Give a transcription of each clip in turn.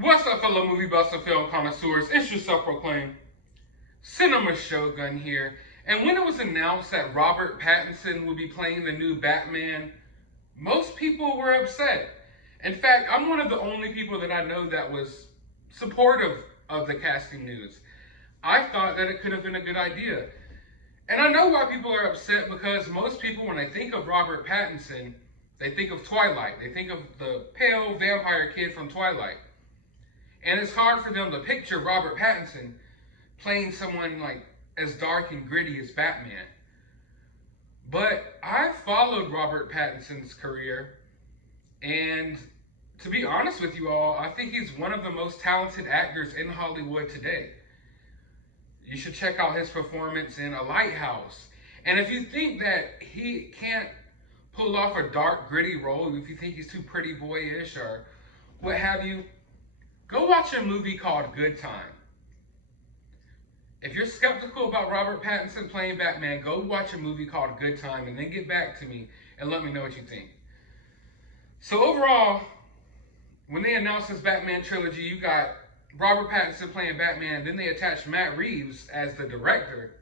What's up, fellow movie buffs and film connoisseurs? It's your self-proclaimed Cinema Shogun here. And when it was announced that Robert Pattinson would be playing the new Batman, most people were upset. In fact, I'm one of the only people that I know that was supportive of the casting news. I thought that it could have been a good idea. And I know why people are upset, because most people, when they think of Robert Pattinson, they think of Twilight. They think of the pale vampire kid from Twilight. And it's hard for them to picture Robert Pattinson playing someone like as dark and gritty as Batman. But I've followed Robert Pattinson's career, and to be honest with you all, I think he's one of the most talented actors in Hollywood today. You should check out his performance in A Lighthouse. And if you think that he can't pull off a dark, gritty role, if you think he's too pretty boyish or what have you, go watch a movie called Good Time. If you're skeptical about Robert Pattinson playing Batman, go watch a movie called Good Time and then get back to me and let me know what you think. So overall, when they announced this Batman trilogy, you got Robert Pattinson playing Batman, then they attached Matt Reeves as the director.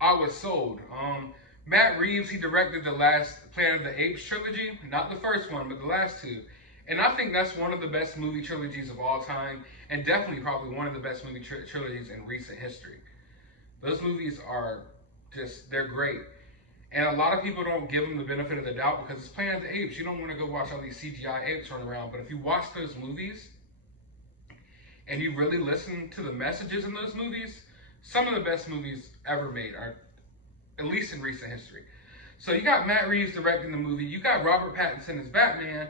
I was sold. Matt Reeves, he directed the last Planet of the Apes trilogy, not the first one, but the last two. And I think that's one of the best movie trilogies of all time, and definitely probably one of the best movie trilogies in recent history. Those movies are just, they're great. And a lot of people don't give them the benefit of the doubt because it's Planet of the Apes. You don't want to go watch all these CGI apes run around. But if you watch those movies and you really listen to the messages in those movies, some of the best movies ever made are, at least in recent history. So you got Matt Reeves directing the movie. You got Robert Pattinson as Batman.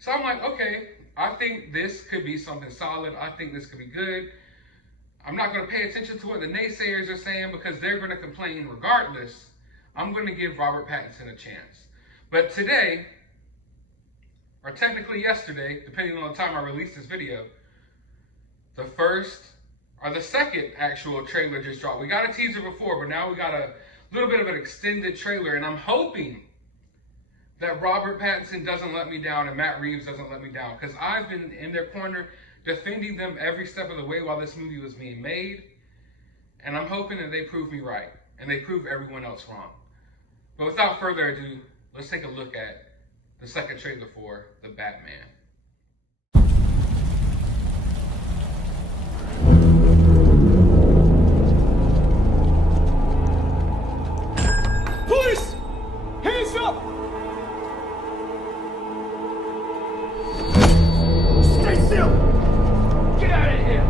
So I'm like, okay, I think this could be something solid. I think this could be good. I'm not going to pay attention to what the naysayers are saying because they're going to complain regardless. I'm going to give Robert Pattinson a chance. But today, or technically yesterday, depending on the time I released this video, the first, or the second actual trailer just dropped. We got a teaser before, but now we got a little bit of an extended trailer, and I'm hoping that Robert Pattinson doesn't let me down and Matt Reeves doesn't let me down, because I've been in their corner defending them every step of the way while this movie was being made, and I'm hoping that they prove me right and they prove everyone else wrong. But without further ado, let's take a look at the second trailer for The Batman. Police! Hands up! Stay still! Get out of here!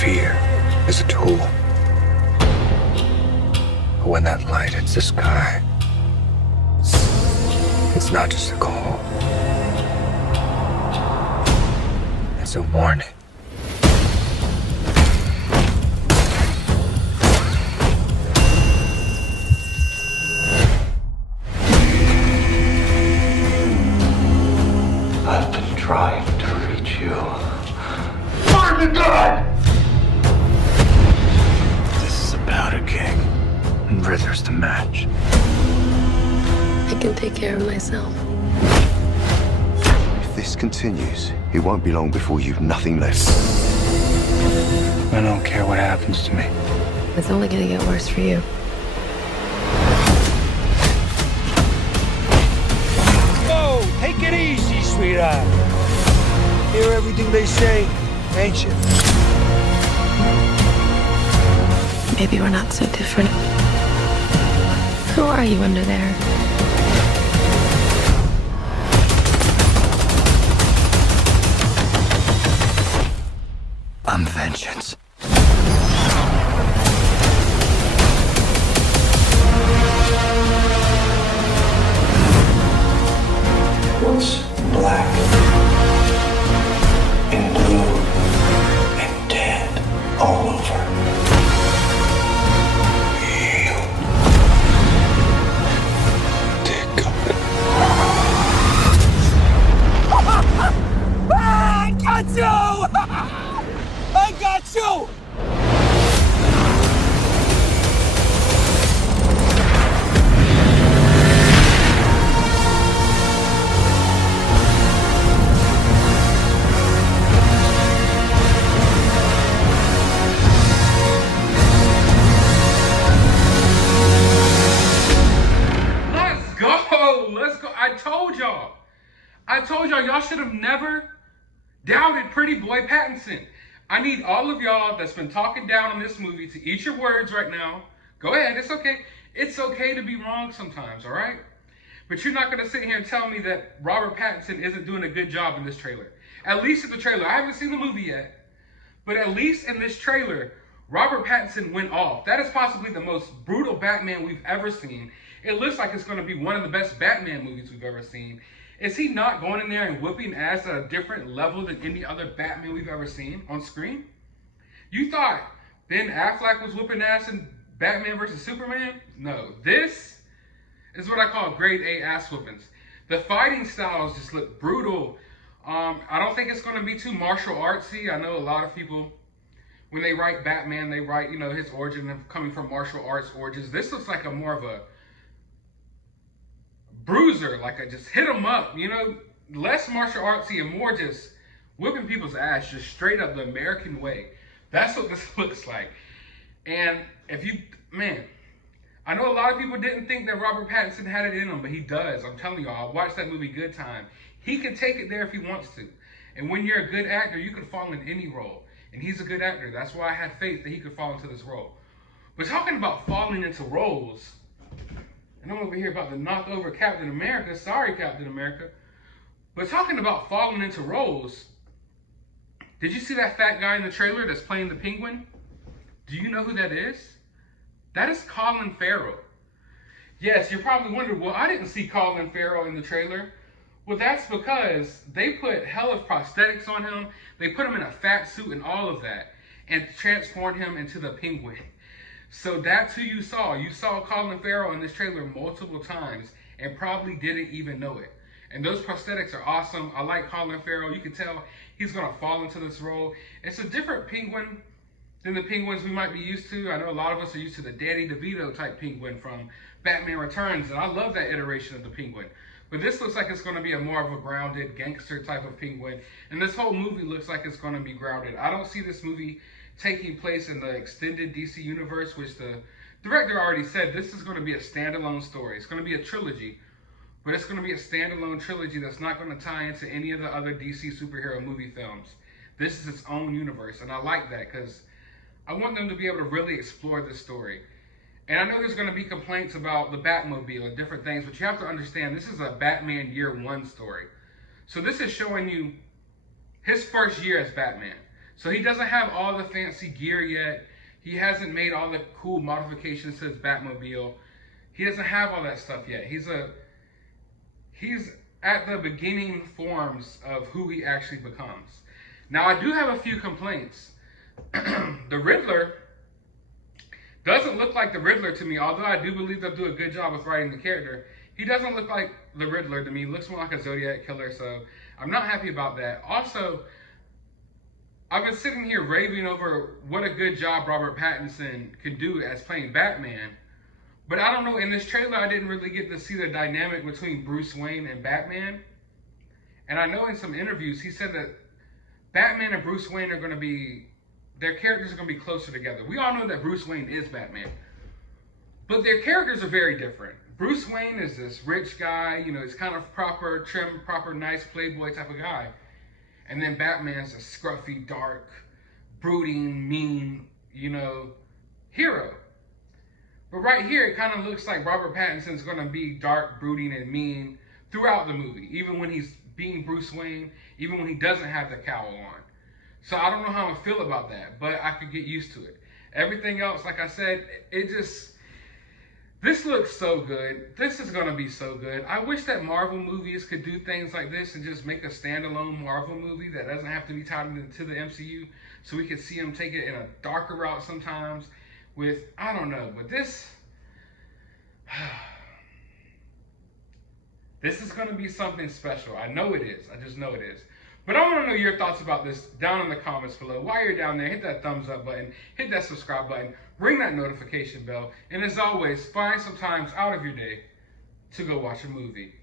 Fear is a tool. But when that light hits the sky, it's not just a call. It's a warning. I've been trying to reach you. Find the gun! This is about a king, and Riddler's the match. I can take care of myself. If this continues, it won't be long before you've nothing left. I don't care what happens to me. It's only gonna get worse for you. Whoa, take it easy, sweetheart. Hear everything they say, ain't you? Maybe we're not so different. Who are you under there? I'm vengeance. What's black and blue and dead all over? You. Take it. I got you! I got you! I told y'all should have never doubted Pretty Boy Pattinson. I need all of y'all that's been talking down on this movie to eat your words right now. Go ahead, it's okay. It's okay to be wrong sometimes, all right? But you're not going to sit here and tell me that Robert Pattinson isn't doing a good job in this trailer. At least in the trailer. I haven't seen the movie yet. But at least in this trailer, Robert Pattinson went off. That is possibly the most brutal Batman we've ever seen. It looks like it's going to be one of the best Batman movies we've ever seen. Is he not going in there and whooping ass at a different level than any other Batman we've ever seen on screen? You thought Ben Affleck was whooping ass in Batman vs. Superman? No. This is what I call grade A ass whoopings. The fighting styles just look brutal. I don't think it's going to be too martial artsy. I know a lot of people, when they write Batman, they write, his origin of coming from martial arts origins. This looks like more of a bruiser, like a just hit them up, less martial artsy and more just whipping people's ass, just straight up the American way. That's what this looks like. And I know a lot of people didn't think that Robert Pattinson had it in him, but he does. I'm telling y'all, I watched that movie Good Time. He can take it there if he wants to. And when you're a good actor, you can fall in any role. And he's a good actor. That's why I had faith that he could fall into this role. But talking about falling into roles, and I'm over here about to knock over Captain America. Sorry, Captain America. But talking about falling into roles, did you see that fat guy in the trailer that's playing the Penguin? Do you know who that is? That is Colin Farrell. Yes, you're probably wondering, well, I didn't see Colin Farrell in the trailer. Well, that's because they put hell of prosthetics on him. They put him in a fat suit and all of that and transformed him into the Penguin. So that's who you saw. You saw Colin Farrell in this trailer multiple times and probably didn't even know it. And those prosthetics are awesome. I like Colin Farrell. You can tell he's going to fall into this role. It's a different Penguin than the Penguins we might be used to. I know a lot of us are used to the Danny DeVito type Penguin from Batman Returns, and I love that iteration of the Penguin. But this looks like it's going to be more of a grounded gangster type of Penguin. And this whole movie looks like it's going to be grounded. I don't see this movie taking place in the extended DC universe, which the director already said this is going to be a standalone story. It's going to be a trilogy, but it's going to be a standalone trilogy that's not going to tie into any of the other DC superhero movie films. This is its own universe, and I like that because I want them to be able to really explore this story. And I know there's going to be complaints about the Batmobile and different things, but you have to understand this is a Batman Year One story. So this is showing you his first year as Batman. So he doesn't have all the fancy gear yet. He hasn't made all the cool modifications to his Batmobile. He doesn't have all that stuff yet. He's at the beginning forms of who he actually becomes. Now, I do have a few complaints. The Riddler doesn't look like the Riddler to me, although I do believe they'll do a good job with writing the character. He doesn't look like the Riddler to me. He looks more like a Zodiac killer, so I'm not happy about that. Also, I've been sitting here raving over what a good job Robert Pattinson can do as playing Batman. But I don't know, in this trailer, I didn't really get to see the dynamic between Bruce Wayne and Batman. And I know in some interviews, he said that Batman and Bruce Wayne are going to be, their characters are going to be closer together. We all know that Bruce Wayne is Batman. But their characters are very different. Bruce Wayne is this rich guy, he's kind of proper, trim, proper, nice playboy type of guy. And then Batman's a scruffy, dark, brooding, mean, hero. But right here, it kind of looks like Robert Pattinson's going to be dark, brooding, and mean throughout the movie. Even when he's being Bruce Wayne, even when he doesn't have the cowl on. So I don't know how I feel about that, but I could get used to it. Everything else, like I said, this looks so good. This is going to be so good. I wish that Marvel movies could do things like this and just make a standalone Marvel movie that doesn't have to be tied into the MCU, so we could see them take it in a darker route sometimes with, I don't know, but this is going to be something special. I know it is. I just know it is. But I want to know your thoughts about this down in the comments below. While you're down there, hit that thumbs up button, hit that subscribe button, ring that notification bell, and as always, find some time out of your day to go watch a movie.